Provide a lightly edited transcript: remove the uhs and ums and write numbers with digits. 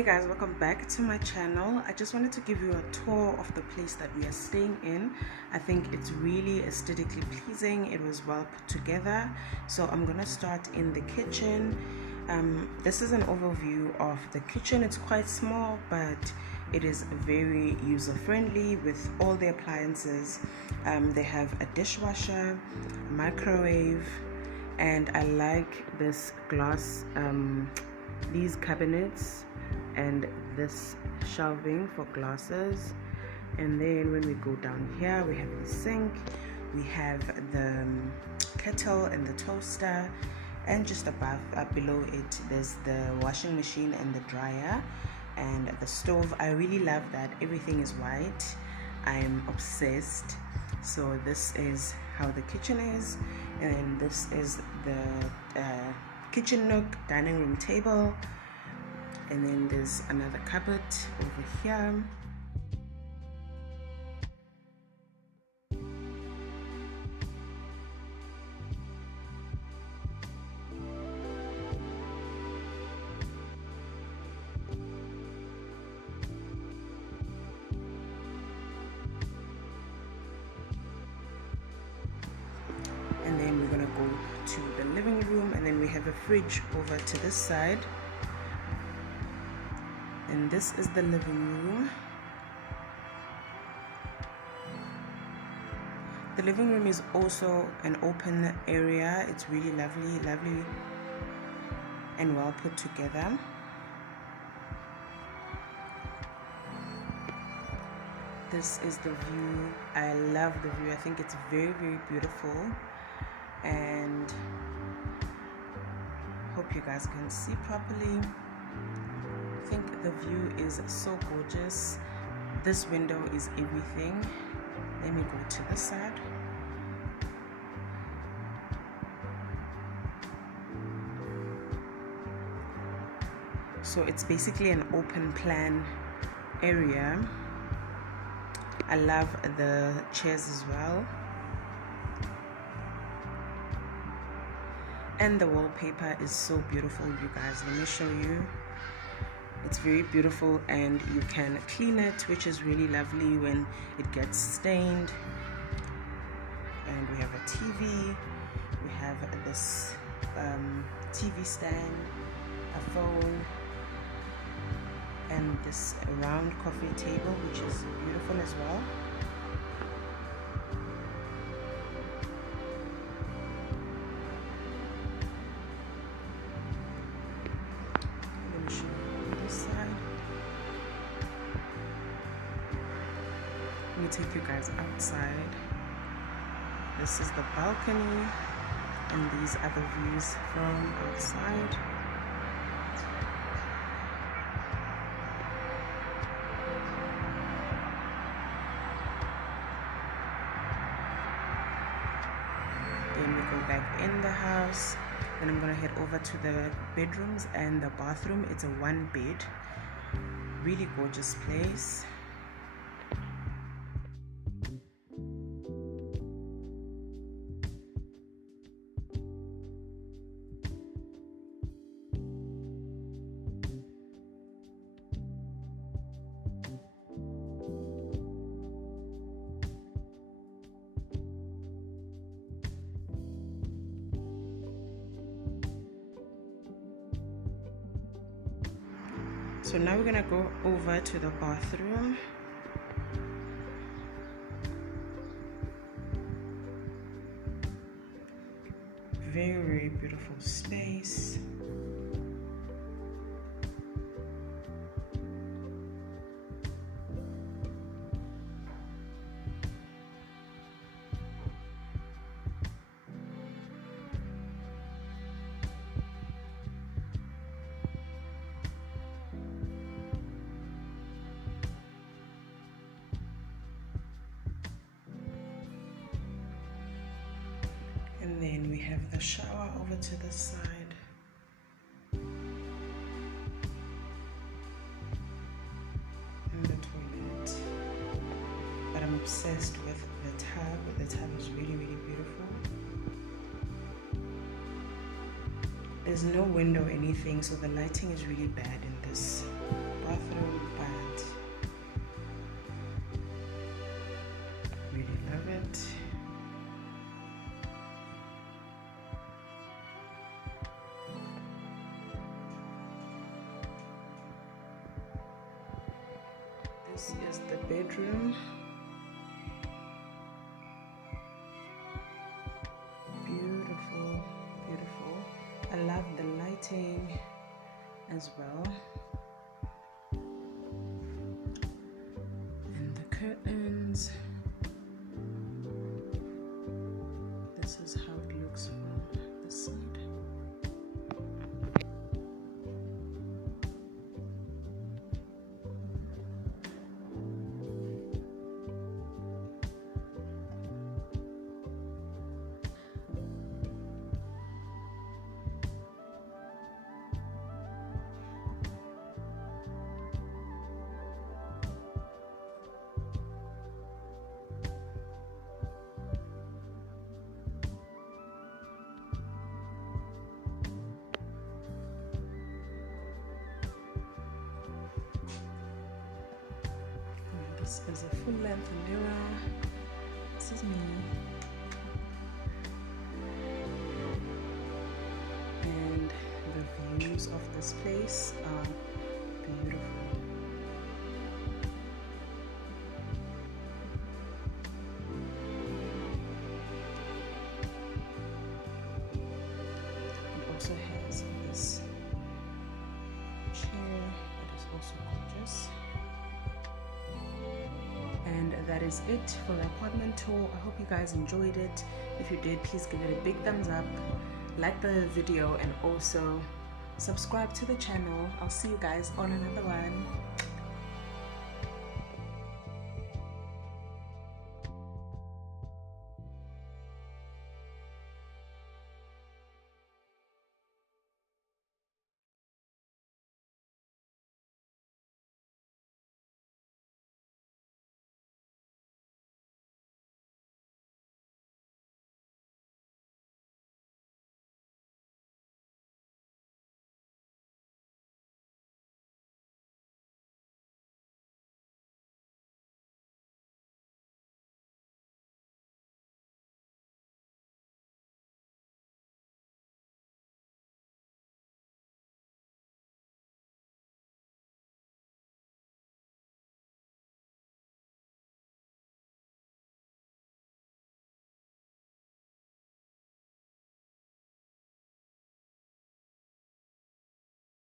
Hey guys, welcome back to my channel. I just wanted to give you a tour of the place that we are staying in. I think it's really aesthetically pleasing. It was well put together. So I'm gonna start in the kitchen. This is an overview of the kitchen. It's quite small, but it is very user-friendly with all the appliances. They have a dishwasher, a microwave, and I like this glass, these cabinets and this shelving for glasses. And then when we go down here, we have the sink, we have the kettle and the toaster, and just above below it there's the washing machine and the dryer and the stove. I really love that everything is white. I'm obsessed. So this is how the kitchen is, and this is the kitchen nook, dining room table, and then there's another cupboard over here. And then we're gonna go to the living room, and then we have a fridge over to this side. And this is the living room. The living room is also an open area. It's really lovely and well put together. This is the view. I love the view. I think it's very beautiful, and hope you guys can see properly. I think the view is so gorgeous. This window is everything. Let me go to the side. So it's basically an open plan area. I love the chairs as well, and the wallpaper is so beautiful, you guys. Let me show you. It's very beautiful, and you can clean it, which is really lovely when it gets stained. And we have a TV, we have this TV stand, a phone, and this round coffee table, which is beautiful as well. Let me show you this side. Let me take you guys outside. This is the balcony, and these are the views from outside. Then we go back in the house. Then I'm gonna head over to the bedrooms and the bathroom. It's a one bed, really gorgeous place. So now we're gonna go over to the bathroom. Very beautiful space. And then we have the shower over to the side. And the toilet. But I'm obsessed with the tub. The tub is really beautiful. There's no window or anything, so the lighting is really bad in this This is the bedroom. Beautiful, beautiful. I love the lighting as well. And the curtains. This is how it looks from this side. This is a full-length mirror. This is me. And the views of this place are beautiful. It also has this chair that is also gorgeous. And that is it for the apartment tour. I hope you guys enjoyed it. If you did, please give it a big thumbs up, like the video, and also subscribe to the channel. I'll see you guys on another one.